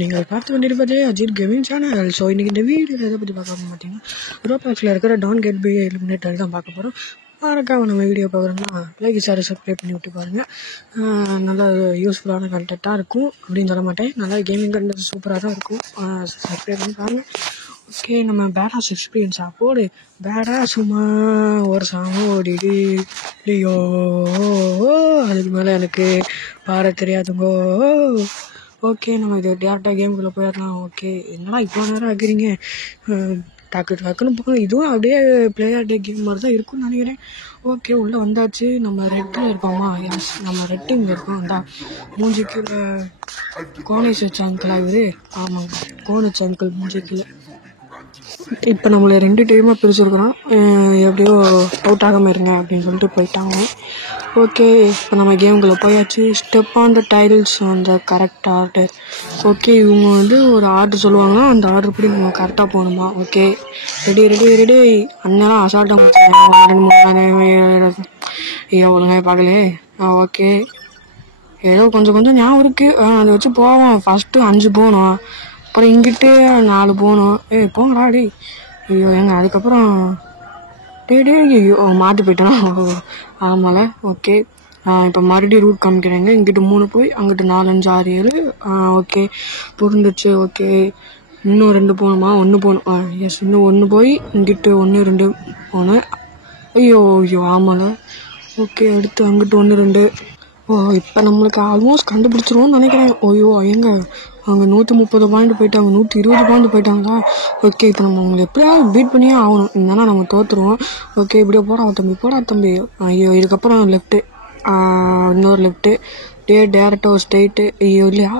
நீங்கள் பார்த்து கொண்டிருப்பதே Ajith gaming channel. So இன்றைக்கி இந்த வீடியோ எதை பற்றி பார்க்க பார்த்தீங்கன்னா ரோபாக்ஸில் இருக்கிற டான் கெட் பி எலிமினேட்டர் தான் பார்க்க போகிறோம். மறக்காம நம்ம வீடியோ பார்க்குறோம்னா லைக் ஷேர் சப்ஸ்கிரைப் பண்ணி விட்டு பாருங்கள். நல்லா யூஸ்ஃபுல்லான கண்டென்ட்டாக இருக்கும் அப்படின்னு சொல்ல மாட்டேன். நல்லா கேமிங் கண்டென்ட் சூப்பராக தான் இருக்கும். சப்ஸ்கிரைப் பண்ணி பாருங்கள். ஓகே, நம்ம பேடாஸ் எக்ஸ்பீரியன்ஸாக போடு. பேடா சும்மா ஒரு சாங் ஓடிடு இல்லையோ, அதுக்கு மேலே எனக்கு பாட தெரியாதுங்கோ. ஓகே, நம்ம இது டேரெக்டாக கேமுக்குள்ளே போயிடலாம். ஓகே, என்னடா இவ்வளோ நேரம் ஆக்குறீங்க, டக்குன்னு போகணும். இதுவும் அப்படியே பிளேயர் டே கேம் மாதிரி தான் இருக்கும்னு நினைக்கிறேன். ஓகே, உள்ளே வந்தாச்சு. நம்ம ரெட்டில் இருக்கோமா? எஸ், நம்ம ரெட்டு இங்கே இருக்கோம். அந்த மூஞ்சிக்கு கோனேஷ் வச்ச அங்கிள் ஆகுது. ஆமாங்க, கோனேஷ் அங்கிள் மூஞ்சிக்கு. இப்போ நம்மளை 2 டீமாக பிரிச்சுருக்குறோம். எப்படியோ அவுட் ஆகாமல் இருங்க அப்படின்னு சொல்லிட்டு போயிட்டாங்க. ஓகே, இப்போ நம்ம கேமுக்குள்ளே போயாச்சு. ஸ்டெப் ஆன் த டைல்ஸ் அந்த கரெக்ட் ஆர்டர். ஓகே, இவங்க ஒரு ஆர்டர் சொல்லுவாங்க. அந்த ஆர்டர் படி நம்ம கரெக்டாக போகணுமா? Okay, ready. அண்ணெல்லாம் அசால்ட்டாக முடிச்சாங்க. ஏன் ஒழுங்காக பார்க்கலே? ஓகே, ஏதோ கொஞ்சம் ஞாபகம் இருக்குது. அதை வச்சு போவோம். ஃபஸ்ட்டு 5 போகணும், அப்புறம் இங்கிட்டு 4 போகணும். போங்கடா டே. ஐயோ ஏங்க, அதுக்கப்புறம் டே ஐயோ மாற்றி போயிட்டேனா? ஆமால. ஓகே, இப்போ மறுபடியும் ரூட் காமிக்கிறேங்க. இங்கிட்டு 3 போய் அங்கிட்டு 4 5 6 7. ஓகே, புரிஞ்சிச்சு. ஓகே, இன்னும் 2 போகணுமா? 1 போகணும். எஸ், இன்னும் 1 போய் இங்கிட்டு 1 2 போகணும். ஐயோ ஆமால. ஓகே, அடுத்து அங்கிட்டு 1 2. இப்போ நம்மளுக்கு ஆல்மோஸ்ட் கண்டுபிடிச்சிருவோம்னு நினைக்கிறேன். எங்க அவங்க 130 பாயிண்ட் போயிட்டாங்க, 120 பாயிண்ட் போயிட்டாங்களா? ஓகே, இப்போ நம்ம அவங்களை எப்படியாவது பீட் பண்ணியே ஆகணும், இல்லைன்னா நம்ம தோற்றுருவோம். ஓகே, இப்படியே போடா தம்பி. ஐயோ, இதுக்கப்புறம் லெஃப்ட்டு, இன்னொரு லெஃப்ட்டு, டேரெக்டாக ஒரு ஸ்ட்ரெயிட்டு. ஐயோ இல்லையா?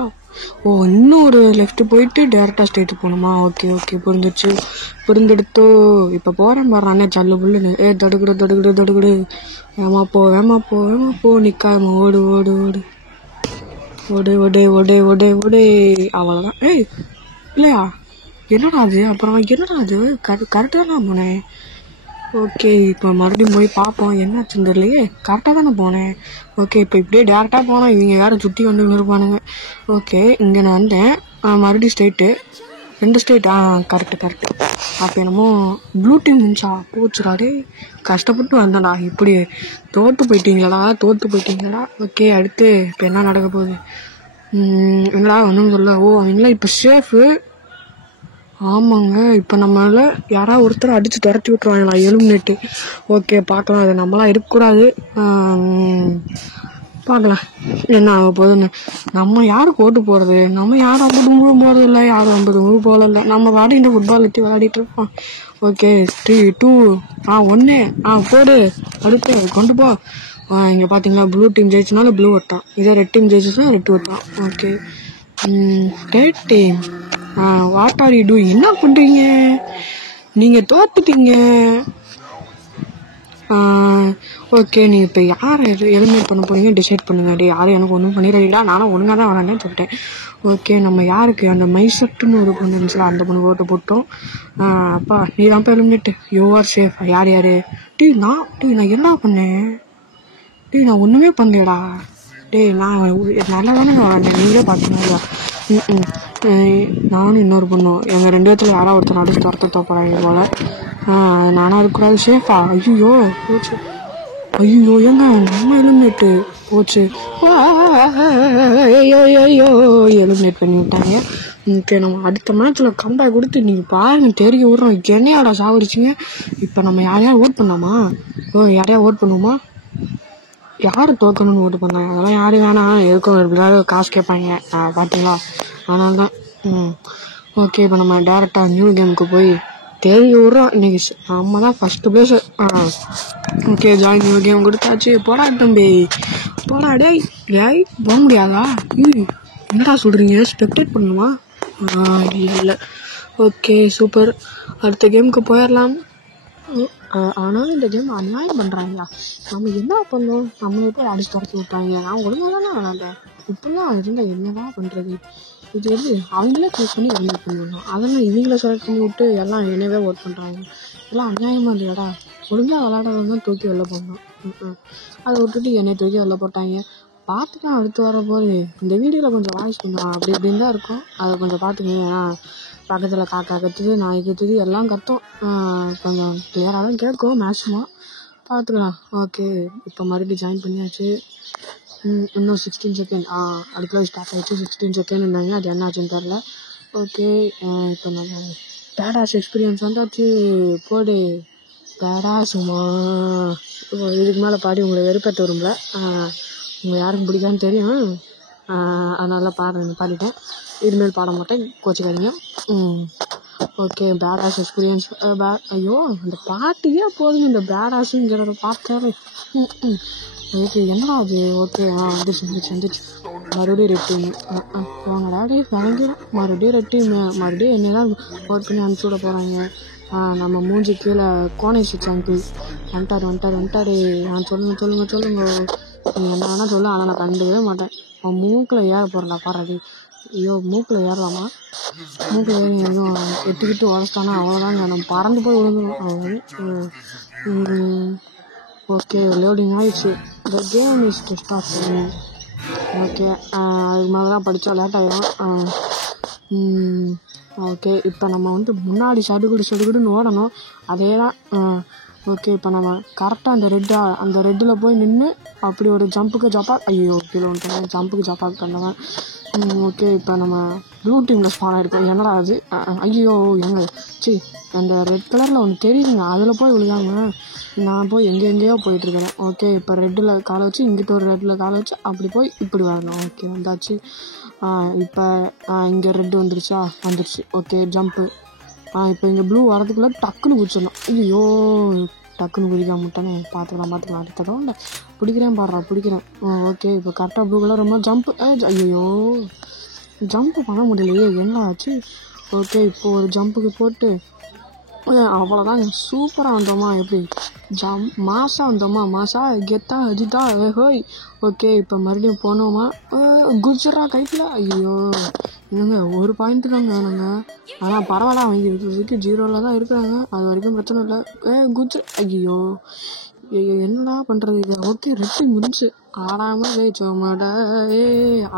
இன்னும் ஒரு லெஃப்ட்டு போயிட்டு டேரெக்டாக ஸ்ட்ரெயிட்டு போகணுமா? ஓகே புரிந்தெடுத்தோ. இப்போ போகிறேன் பாடுறானே சல்லு புல்லுன்னு. தடுக்குடு. வேமா போ நிற்காம ஓடு. அவ்வளோதான். இல்லையா? என்னடா அது கரெக்டாக தான் போனேன். ஓகே, இப்போ மறுபடியும் போய் பார்ப்போம் என்னாச்சுன்னு தெரியலையே. கரெக்டாக தானே போனேன். ஓகே, இப்போ இப்படியே டேரெக்டாக போனால் இவங்க யாரும் சுற்றி வந்து இருப்பானுங்க. ஓகே, இங்கே நான் வந்தேன். மறுபடியும் ஸ்ட்ரெயிட்டு, 2 ஸ்ட்ரெயிட். கரெக்டு. அப்போ என்னமோ ப்ளூ டீம் இருந்துச்சா? போச்சுடாடே, கஷ்டப்பட்டு வந்தேன்டா. இப்படி தோற்று போயிட்டீங்களா? ஓகே, அடுத்து இப்போ என்ன நடக்க போகுது? என்னடா ஒன்றும் சொல்ல. அவங்களாம் இப்போ சேஃபு. ஆமாங்க, இப்போ நம்மளால யாராவது ஒருத்தர் அடித்து துரத்தி விட்டுருவாங்களா எலிமினேட்டு. ஓகே, பார்க்கலாம். அது நம்மளாம் இருக்கக்கூடாது. பார்க்கலாம் என்ன ஆக போகுதுன்னு. நம்ம யாருக்கு ஓட்டு போகிறது? நம்ம யாரும் 50 மூணு போகிறது இல்லை, யாரும் 50 மூணு போகல இல்லை. நம்ம வாடி இந்த ஃபுட்பால் வச்சு விளையாடிட்டு இருப்போம். ஓகே, 3 2 1 போடு. அடுத்து கொண்டு போ. இங்கே பார்த்தீங்களா, ப்ளூ டீம் ஜெயிச்சனால ப்ளூ வட்டான், இதே ரெட் டீம் ஜெயிச்சுன்னா ரெட் வட்டான். Okay, red team what are you doing? என்ன பண்ணுறீங்க? நீங்கள் தோத்துட்டீங்க. ஓகே, நீங்கள் இப்போ யாரை எலிமினேட் பண்ண போறீங்க டிசைட் பண்ணுங்க. யாரும் எனக்கு ஒன்றும் பண்ணிடுறீங்களா? நானும் ஒழுங்காக தான் வரேன்னு சொல்லிட்டேன். ஓகே, நம்ம யாருக்கு அந்த மைசட்டுன்னு ஒரு பொண்ணு இருந்துச்சுல, அந்த பொண்ணு ஓட்டு போட்டோம். அப்பா நீ தான் இப்போ எலிமினேட்டு. You are safe. யார் நான் என்ன பண்ணேன்? நான் ஒன்றுமே பண்ணலடா. நான் நல்லா தானே வரேன், நீங்களே பார்த்தீங்களா? நானும் இன்னொரு பொண்ணும், எங்கள் 2 பேர்த்துல யாராவது ஒருத்தர் அடிச்சு துரத்த போகிறாங்க போல. நானும் அதுக்கூடாது. சேஃபா? ஐயோ போச்சு. ஏங்க நம்ம எலிமினேட்டு போச்சு. எலிமினேட் பண்ணி விட்டாங்க. ஓகே, நம்ம அடுத்த மேட்ச்சில் கம்பேக் கொடுத்து நீங்கள் பாருங்க தெரிய விட்றோம். என்னையாடா சாவடிச்சிங்க. இப்போ நம்ம யாரையாவது ஓட் பண்ணலாமா? யாரையாவது ஓட் பண்ணுவோமா? யார் தோக்கணும்னு ஓட்டு பண்ணாங்க? அதெல்லாம் யாரும் வேணாம், எதுக்கும் எப்படியாவது காசு கேட்பாங்க பார்த்தீங்களா, அதனால தான். ஓகே, இப்போ நம்ம டேரெக்டாக நியூ கேமுக்கு போய் தெரிய விட்றோம். இன்னைக்கு நம்ம தான் first place. Okay, join new game கொடுத்தாச்சு. போடா தம்பி போடா. போக முடியாதா? என்னடா சொல்கிறீங்க? ஸ்பெக்டேட் பண்ணணுமா? இல்லை. Okay, super. அடுத்த கேமுக்கு போயிடலாம். ஆனாலும் இந்த கேம் அநியாயம் பண்ணுறாங்களா? நம்ம என்ன பண்ணோம்? நம்மளை போய் அடிச்சு துரத்தி விட்டாங்க. நான் ஒழுங்காக தானே விளாண்டேன். இப்படிலாம் இருந்தால் என்னதான் பண்ணுறது? இது எப்படி அவங்களே சூஸ் பண்ணி எலிமினேட் பண்ணிடணும், அதெல்லாம் இவங்கள செலக்ட் பண்ணி விட்டு எல்லாம் என்னவே ஒர்க் பண்ணுறாங்க. எல்லாம் அநியாயமாக இல்லையாடா. ஒழுங்காக விளாடுறது தான் தூக்கி வெளில போடணும். அதை விட்டுட்டு என்னை தூக்கி வெளில போட்டாங்க. பார்த்துக்கலாம் அடுத்து வர போது. இந்த வீடியோவில் கொஞ்சம் வாய்ஸ் கொஞ்சம் அப்படி இப்படின்னு தான் இருக்கும், அதை கொஞ்சம் பார்த்துக்கங்க. ஏன்னா பக்கத்தில் காக்கா கத்துது, நாய் கத்துது, எல்லாம் கத்தும். கொஞ்சம் கிளியராக தான் கேட்கும் மேக்ஸிமம். பார்த்துக்கலாம். ஓகே, இப்போ மறுபடியும் ஜாயின் பண்ணியாச்சு. இன்னும் 16 செகண்ட். அடுத்த ஸ்டார்ட் ஆகிடுச்சு. 16 செகண்ட் இருந்தாங்க, அது என்ன ஆச்சுன்னு தெரில. ஓகே, இப்போ நம்ம பேடாஸ் எக்ஸ்பீரியன்ஸ் வந்தாச்சு. போடு பேடாஸுமா. இதுக்கு மேலே பாடி உங்களை வெறுப்பேற்ற விரும்பல. உங்கள் யாருக்கும் பிடிக்கான்னு தெரியும், அதனால பாடிட்டேன். இதுமாரி பாட மாட்டேன், கோச்சிக்காதீங்க. Okay, badass experience. ஐயோ, இந்த பாட்டுக்கே போதுங்க, இந்த பேடாஸுங்கிறத பார்த்தாலே. ஓகே, என்னடா அது? ஓகே, வந்துச்சு. மறுபடியும் ரெட் டீம். வாங்கடா வழங்கிடும். மறுபடியும் ரெட் டீம். மறுபடியும் என்னெல்லாம் ஒர்க் பண்ணி அனுப்பிச்சி விட போகிறாங்க. நம்ம மூஞ்சி கீழே கோனேஷ் அங்கிள் வந்துட்டாரு. சொல்லுங்க. நீங்கள் என்ன வேணால் சொல்லு, ஆனால் நான் கண்டுக்கவே மாட்டேன். அவன் மூக்கில் ஏற போகிறேன்டா பாராடி. ஐயோ, மூக்கில் ஏறலாமா? மூக்கில் ஏறி இன்னும் எட்டுக்கிட்டு உடச்சிட்டானா அவ்வளோதாங்க, நம்ம பறந்து போய் விழுந்துடும். ஓகே, லோடிங் ஆயிடுச்சு. The game is test off. Okay, அதுக்கு மேலே தான் படித்தா லேட் ஆகிடும். ஓகே, இப்போ நம்ம முன்னாடி சடுகுடுன்னு ஓடணும், அதே தான். ஓகே, இப்போ நம்ம கரெக்டாக அந்த ரெட்டில் போய் நின்று அப்படி ஒரு ஜம்ப்புக்கு ஐயோ கீழே வந்துட்டேன். ஜம்ப்புக்கு ஜப்பாக் பண்ணுவேன். ஓகே, இப்போ நம்ம ப்ளூ டீமில் ஸ்பான் ஆகிருக்கோம். என்னடா அது? ஐயோ அந்த ரெட் கலரில் ஒன்று தெரியுதுங்க, அதில் போய் விழுகாம நான் போய் எங்கேயோ போயிட்டுருக்கிறேன். ஓகே, இப்போ ரெட்டில் காலை வச்சு இங்கிட்ட ஒரு ரெட்டில் காலை வச்சு அப்படி போய் இப்படி வரணும். ஓகே, வந்தாச்சு. இப்போ இங்கே ரெட்டு வந்துருச்சு. Okay, jump. இப்போ இங்கே ப்ளூ வரதுக்குள்ளே டக்குன்னு குதிச்சிடணும். ஐயோ, டக்குன்னு குதிக்காம விட்டானே. பார்த்துக்கலாம் அடுத்ததான் பிடிக்கிறேன். ஓகே, இப்போ கரெக்டாக ப்ளூ கலர் ரொம்ப ஜம்ப்பு. ஐயோ, ஜம்ப்பு பண்ண முடியலையே, என்ன ஆச்சு? ஓகே, இப்போ ஒரு ஜம்ப்புக்கு போட்டு அவ்வளோதான். சூப்பராக வந்தோமா? எப்படி மாசா வந்தோமா? மாசா கெத்தா அஜிதா ஹோய். ஓகே, இப்போ மறுபடியும் போனோமா? குஜரா கைப்பில். ஐயோ, என்னங்க ஒரு பாயிண்ட்டு தாங்க நாங்கள், ஆனால் பரவாயில்ல, அவங்க இருக்கிறதுக்கு 0ல் தான் இருக்கிறாங்க, அது வரைக்கும் பிரச்சனை இல்லை. ஐயோ என்னடா பண்ணுறது இது? ஓகே, ரெட்டு முடிஞ்சு ஆடாமல் ஜெயிச்சோமாடா.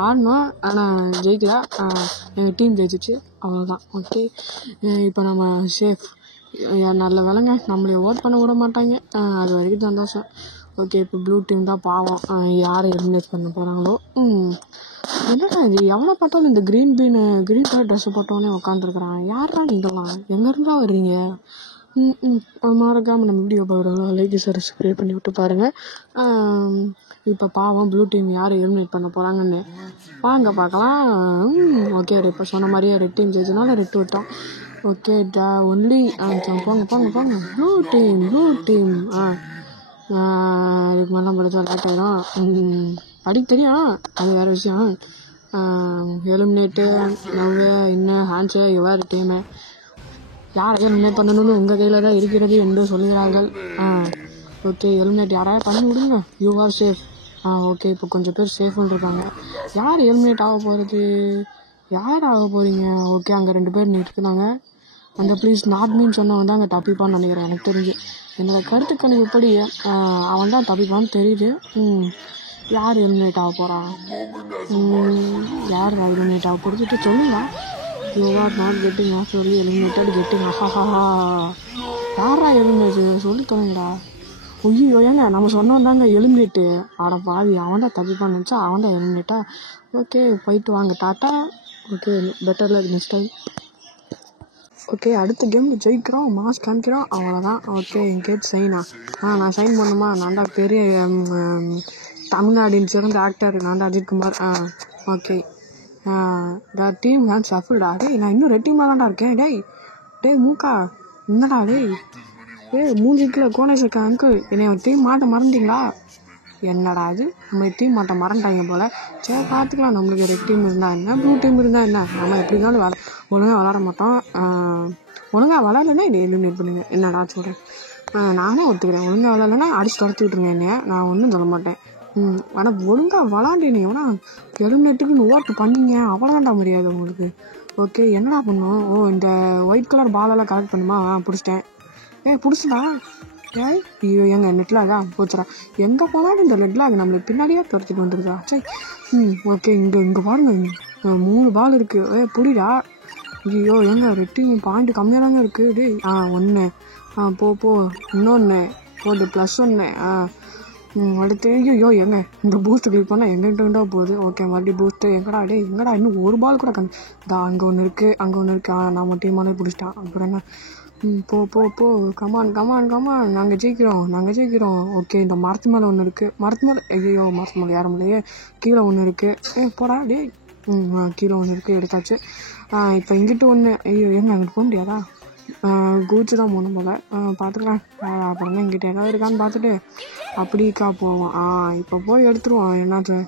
ஆடணும், ஆனால் ஜெயிக்கல. எங்கள் டீம் ஜெயிச்சிச்சு, அவ்வளோதான். ஓகே, இப்போ நம்ம சேஃப். நல்ல வேலைங்க, நம்மளே ஓட் பண்ண விட மாட்டாங்க, அது வரைக்கும் சந்தோஷம். ஓகே, இப்போ ப்ளூ டீம் தான் பாவம், யார் எலிமினேட் பண்ண போகிறாங்களோ. என்னடா இது? எவ்வளோ பார்த்தாலும் இந்த க்ரீன் கலர் ட்ரெஸ்ஸை போட்டோன்னே உட்காந்துருக்குறான். யாரா நீங்களாம்? எங்கேருந்தா வர்றீங்க? மறக்காமல் நம்ம வீடியோ பார்க்குறோம், லைக் சப்ஸ்கிரைப் பண்ணி விட்டு பாருங்கள். இப்போ பாவம் ப்ளூ டீம் யார் எலிமினேட் பண்ண போகிறாங்கன்னு வாங்க பார்க்கலாம். ஓகே, இப்போ சொன்ன மாதிரியே ரெட் டீம் ஜெயிச்சனால ரெட்டு விட்டோம். ஓகே, ஒன்லி போங்க ப்ளூ டீம். அதுக்கு மேலாம் படித்தா லேட் ஆகிடும், படிக்க தெரியும், அது வேறு விஷயம். எலிமினேட்டு லவ் இன்னும் ஹேண்ட்ஸு எவ்வாறு டீமு யாரை எலிமினேட் பண்ணணும்னு உங்கள் கையில் தான் இருக்கிறது என்று சொல்லுகிறார்கள். ஓகே, எலிமினேட் யாராவது பண்ணி விடுங்க, யூ ஆர் சேஃப். ஓகே, இப்போ கொஞ்சம் பேர் சேஃப்னு இருக்காங்க. யார் எலிமினேட் ஆக போகிறது? யார் ஆக போகிறீங்க? ஓகே, அங்கே 2 பேர் நிற்கிறாங்க. அந்த ப்ளீஸ் நாட் மீன் சொன்னவன் தான் அங்கே தப்பிப்பான்னு நினைக்கிறேன், எனக்கு தெரிஞ்சு. என்னோட கருத்து கணிப்பு எப்படி அவன் தான் தப்பிப்பான்னு தெரியுது. யார் எலிமினேட் ஆக போகிறா? யார் எலிமினேட் ஆக போகிறதுட்டு சொல்லுங்க. You are not getting actually eliminated getting. யாரா எலிமினேட் சொல்லி தொலைங்கடா. ஐயோ, ஏங்க நம்ம சொன்னோம் தாங்க எலிமினேட்டு. ஆட பாவி, அவன் தான் தப்பிப்பான்னு நினச்சா அவன் தான் எலிமினேட்டா. ஓகே, போயிட்டு வாங்க, tata. Okay, better luck next time. Okay, அடுத்த கேமில் ஜெயிக்கிறோம், மாஸ் காமிக்கிறோம், அவ்வளோதான். ஓகே, எங்கேயாச்சும் சைனா? நான் சைன் பண்ணுமா? நான் தான் பெரிய தமிழ்நாடின் சிறந்த ஆக்டர், நான் தான் அஜித்குமார். ஓகே, டீம் ஹேண்ட் ஷஃபிள்டா. நான் இன்னும் ரெட் டீமாக தான்டா இருக்கேன். டேய் மூக்கா, என்னடா மூஞ்சிக்குள்ள கோனேஷ் அங்கிள், என்னை டீம் மாட்ட மறந்துட்டீங்களா? என்னடா அது, நம்ம டீம் மாட்ட மறந்துட்டாங்க போல். சரி, பார்த்துக்கலாம். நம்மளுக்கு ரெட் டீம் இருந்தால் என்ன, ப்ளூ டீம் இருந்தால் என்ன, நம்ம எப்படி இருந்தாலும் ஒழுங்காக விளாட மாட்டோம். ஒழுங்காக விளாட்லன்னா இதை எலிமினேட் பண்ணுங்க. என்னடா சொல்கிறேன், நானே ஒத்துக்கிறேன். ஒழுங்காக விளாட்லன்னா அடிச்சு துரத்தி விட்டுருங்க என்னைய, நான் ஒன்றும் சொல்ல மாட்டேன். ஆனால் ஒழுங்காக விளாண்டினே ஏன்னா எலிமினேட்டுக்குன்னு ஓட்டு பண்ணீங்க அவ்வளோதான்டா மரியாதை உங்களுக்கு. ஓகே என்னடா பண்ணும்? இந்த ஒயிட் கலர் பாலெல்லாம் கலெக்ட் பண்ணுமா? பிடிச்சிட்டேன். பிடிச்சடா. ஐயோ எங்க நெட்லாகா போச்சுடா. எங்கே போனாலும் இந்த நெட்லாக் நம்மளுக்கு பின்னாடியே துரத்திட்டு வந்துருதா. சரி ஓகே இங்கே பாருங்க 3 பால் இருக்குது. புரியுதா? ஐயோ ஏங்க ரெட்டிங் பாயிண்ட் கம்மியாக தாங்க இருக்குது. டே 1 போ இன்னொன்று போடு +1. அடுத்து ஐயோ ஏங்க இந்த பூஸ்ட் கிளிக் பண்ணால் எங்கிட்ட போகுது. ஓகே மறுபடியும் பூஸ்ட்டு எங்கடா இன்னும் ஒரு பால் கூட அங்கே ஒன்று இருக்குது. நான் டீமாலே பிடிச்சிட்டான். அப்புறம் என்ன? போ கமான் நாங்கள் ஜெயிக்கிறோம். ஓகே இந்த மரத்து மேலே ஒன்று இருக்குது. மரத்து மேலே யாரும் இல்லையே. கீழே ஒன்று இருக்குது. போடா டே. கீழே ஒன்று இருக்குது எடுத்தாச்சு. இப்போ இங்கிட்டு ஒன்று. ஐயோ ஏங்க அங்கிட்டு போக முடியாதா? கூச்சு தான் போகணும் போல. பார்த்துக்கலாம். அப்புறமே இங்கிட்ட ஏதாவது இருக்கான்னு பார்த்துட்டு அப்படிக்கா போவோம். இப்போ போய் எடுத்துருவோம். என்னாச்சு?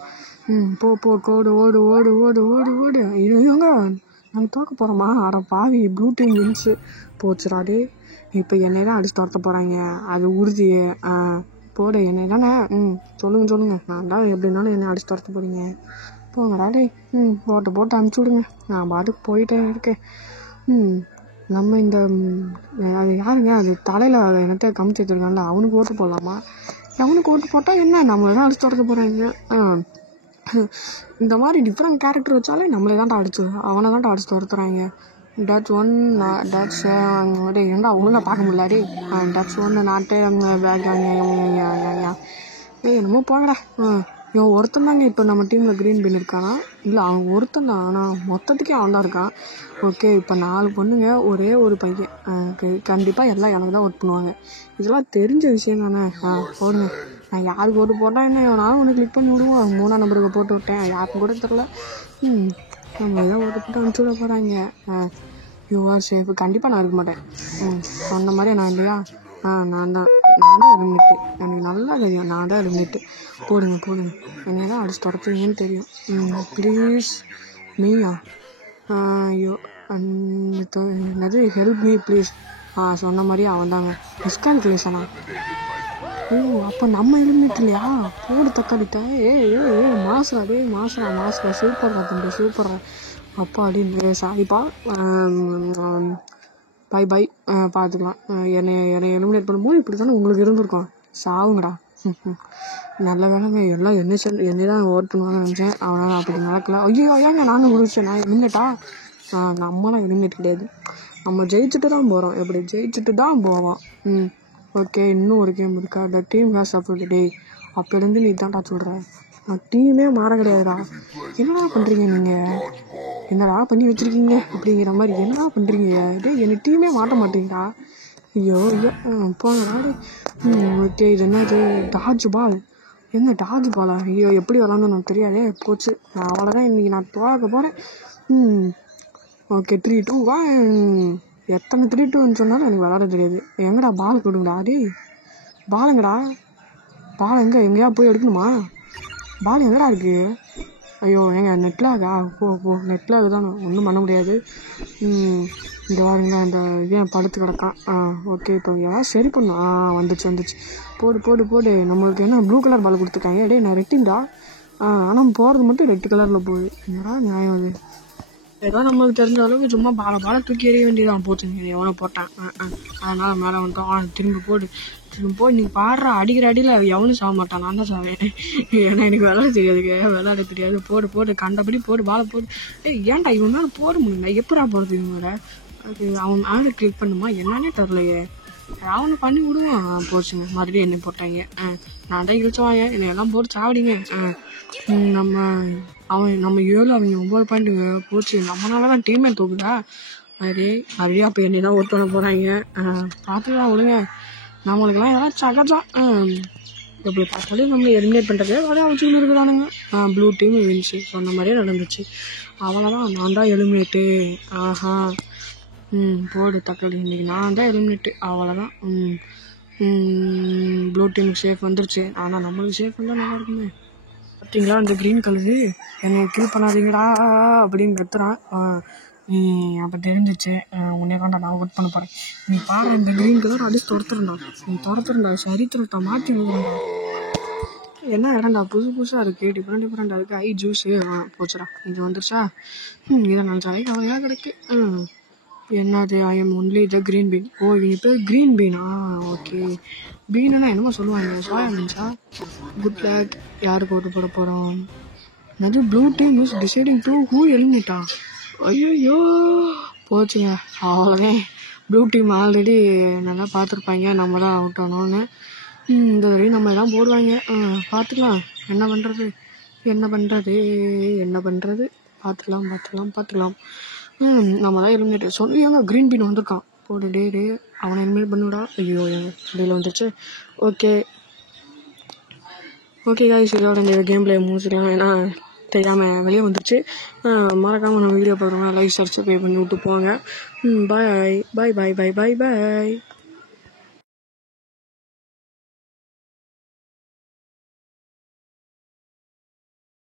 போ கோடு ஓடு. ஐயோங்க நாங்கள் தோக்க போகிறோமா? அட பாவி ப்ளூ டீம் வின்ஸு போச்சுடாடே. இப்போ என்னை தான் அடிச்சு துரத்த போகிறாங்க அது உறுதி. போடு என்னை தானே. சொல்லுங்க நான் தான் எப்படின்னாலும் என்னை அடிச்சு துரத்த போகிறீங்க. போங்கடா டே. போட்டு அனுப்பிச்சி விடுங்க. நான் பாட்டுக்கு போயிட்டே இருக்கேன். நம்ம இந்த அது யாருங்க அது தலையில் என்னத்தை கமிச்சு வச்சுருக்காங்கல்ல அவனுக்கு ஓட்டு போடலாமா? அவனுக்கு ஓட்டு போட்டால் என்ன நம்மளை தான் அடிச்சு துரத்த போகிறாங்க. இந்த மாதிரி டிஃப்ரெண்ட் கேரக்டர் வச்சாலே நம்மளே தான்டா அவனை தான்டா அடிச்சு துரத்துறாங்க. டேட்ஸ் 1 ஏன்டா ஒழுங்கா பார்க்க முடியல. டேட்ஸ் 1 நாட்டு பேக் என்னமோ போங்கடா. ஒருத்தன் தாங்க இப்போ நம்ம டீமில் க்ரீன் பின் இருக்கானா? இல்லை அவன் ஒருத்தன் தான். ஆனால் மொத்தத்துக்கே அவன் தான் இருக்கான். ஓகே இப்போ 4 பொண்ணுங்க ஒரே ஒரு பையன். கண்டிப்பாக எல்லாம் எனக்கு தான் ஒர்க் பண்ணுவாங்க. இதெல்லாம் தெரிஞ்ச விஷயம் தானே. போடுங்க. நான் யாருக்கு ஓட்டு போட்டால் என்ன நானும் ஒன்று கிளிக் பண்ணி விடுவோம். 3ஆம் நம்பருக்கு போட்டு விட்டேன். யாருக்கும் கூட தெரில. நம்ம எல்லாம் ஓட்டு போட்டு அனுப்பிச்சி விட போகிறாங்க. You're safe. கண்டிப்பாக நான் இருக்க மாட்டேன். சொன்ன மாதிரி நான் இல்லையா? நான் தான் எலிமினேட்டு. எனக்கு நல்லா தெரியும் நான் தான் எலிமினேட்டு. போடுங்க என்னை தான் அடிச்சு துரத்துவீங்கன்னு தெரியும். ப்ளீஸ் மீயா? ஐயோ என்னது ஹெல்ப் மீ ப்ளீஸ். சொன்ன மாதிரியே அவன் தாங்க. மிஸ்கால்குலேஷனா? அப்போ நம்ம எலிமினேட் இல்லையா? போடு தக்காளிட்ட. மாசுரா சூப்பர்ரா தம்பி சூப்பர்ரா. அப்பா அப்படின்னு சாரிப்பா. பை பார்த்துக்கலாம். என்னை எலிமினேட் பண்ணும்போது இப்படி தானே உங்களுக்கு இருந்திருக்கோம். சாவுங்கடா. நல்ல வேலைங்க எல்லாம் என்னை தான் ஓட் பண்ணுவாங்கன்னு நினச்சேன். அவனால் அப்படி நடக்கல. ஐயோ ஏங்க நானும் முடிச்சேன். நான் எலிமினேட்டா? நம்மளாம் எலிமினேட் கிடையாது. நம்ம ஜெயிச்சுட்டு தான் போகிறோம். எப்படி ஜெயிச்சுட்டு தான் போவோம். ஓகே இன்னும் ஒரு கேம் இருக்கா? The team has support. டே அப்போலேருந்து நீ தான்டா சொல்கிறேன். டீமே மாற கிடையாதுடா. என்னடா பண்ணுறீங்க நீங்கள்? என்னடா பண்ணி வச்சுருக்கீங்க அப்படிங்கிற மாதிரி என்னடா பண்ணுறீங்க? என்னை டீமே மாட்ட மாட்டீங்கடா. ஐயோ போங்கடா. ஓகே இது என்னது? டாஜ் பால். டாஜ் பாலா? ஐயோ எப்படி விளாண்டோன்னு எனக்கு தெரியாதே. போச்சு அவ்வளோதான். இன்றைக்கி நான் துவாக்க போகிறேன். ஓகே 3, 2, 1. எத்தனை 3, 2ன்னு சொன்னாலும் எனக்கு விளாட தெரியாது. எங்கடா பால் கொடுங்கடா. பாலுங்கடா. பால் எங்கேயா போய் எடுக்கணுமா? பால் எங்கடா இருக்குது? ஐயோ நெட்லாகா? போ நெட்லாக தானே ஒன்றும் பண்ண முடியாது. இந்த வாரங்க இந்த இதே படுத்து கிடக்கான். ஓகே இப்போ யாராவது சரி பண்ணும். வந்துச்சு. போடு நம்மளுக்கு என்ன ப்ளூ கலர் பால் கொடுத்துருக்காங்க. நான் ரெட்டின்டா. ஆனால் போகிறது மட்டும் ரெட் கலரில் போகுது. என்னடா நியாயம் அது? ஏதோ நம்மளுக்கு தெரிஞ்ச அளவுக்கு சும்மா பாலை தூக்கி எறிய வேண்டியதான். போச்சுங்க எவனோ போட்டான். அதனால் மேலே வந்துட்டோம். திரும்பி போய் நீங்கள் பாடுற அடிக்கிற அடியில் எவனும் சாக மாட்டான். நான் தான் சாவேன். ஏன்னா எனக்கு விளையாட தெரியாது. போடு கண்டபடி போடு பாலை போடு. ஏன்டா இவன் மேலே போட முடியல? எப்படா போகிறது இவன் வேறு? அது அவன் மேலே கிளிக் பண்ணுமா என்னன்னே தரலையே. அவனை பண்ணி விடுவான். போச்சுங்க மறுபடியும் என்னை போட்டாங்க. நான் தான் இழுச்சுவாங்க. என்னை எல்லாம் போட்டு சாவடிங்க. நம்ம 7 அவங்க 9 பாயிண்ட் போச்சு. நம்மளால தான் டீமே தூக்குதா? மறுபடியும் அப்போ என்னை தான் ஓட் பண்ண போகிறாங்க. பார்த்துக்கலாம் விடுங்க. நம்மளுக்கெல்லாம் எல்லாம் சகஜம். எப்படி பார்த்தாலும் நம்ம எலிமினேட் பண்ணுறது அதான் வச்சுக்கிட்டு இருக்குதானுங்க. ப்ளூ டீம் வின்ஸு சொன்ன மாதிரியே நடந்துச்சு. அவ்வளோதான் நான் தான் எலிமினேட்டு. போடு தக்காளி. இன்றைக்கி நான் தான் எலிமினேட்டு. அவ்வளோதான். ப்ளூ டீமுக்கு சேஃப் வந்துருச்சு. ஆனால் நம்மளுக்கு சேஃப் வந்தால் நல்லா இருக்குமே. பார்த்தீங்களா அந்த க்ரீன் கலரு? என்னை கில் பண்ணாதீங்கடா அப்படின்னு கத்துறான். அப்போ தெரிஞ்சிச்சு உன்னை தான்டா நான் ஒர்க் பண்ண போகிறேன். நீ பாரு இந்த க்ரீன் கலர் அடிச்சு துரத்துருந்தா சரித்திரத்தை மாற்றி விடுறா. என்ன இடம்டா புதுசாக இருக்குது, டிஃப்ரெண்டாக இருக்குது. ஐ ஜூஸு போச்சுடா, இது வந்துருச்சா. இதை நினச்சாலே கவலையாக கிடக்கு. என்னது I'm only the green bean. ஓ இவங்க பேர் க்ரீன் பீனா? ஓகே. பீனுன்னா என்னமோ சொல்லுவாங்க, சோயா பீன்ஸா? Good luck. யாருக்கு ஓட்டு போட போகிறோம்? என்னது blue team is deciding to who எலிமினேட்டா? ஐயோ போச்சுங்க, அவ்வளோதான். ப்ளூ டீம் ஆல்ரெடி நல்லா பார்த்துருப்பாங்க நம்ம தான் அவுட் ஆனோன்னு. இந்த வரையும் நம்ம எல்லாம் போடுவாங்க. பார்த்துக்கலாம், என்ன பண்ணுறது பார்த்துக்கலாம். நம்ம தான் எலிமினேட் சொல்லியாங்க. க்ரீன் பீன் வந்திருக்கான். போடு டே அவனை எலிமினேட் பண்ணிவிடா. ஐயோ இடையில வந்துருச்சு. ஓகே காய்ஸ், இதோட இந்த கேம் பிளே முடிச்சுக்கலாம். ஏன்னா தெரியாமல் வெளியே வந்துருச்சு. மறக்காமல் நம்ம வீடியோ பார்க்குறோம்னா லைக் சப்ஸ்கிரைப் பண்ணி விட்டு போங்க. பாய்.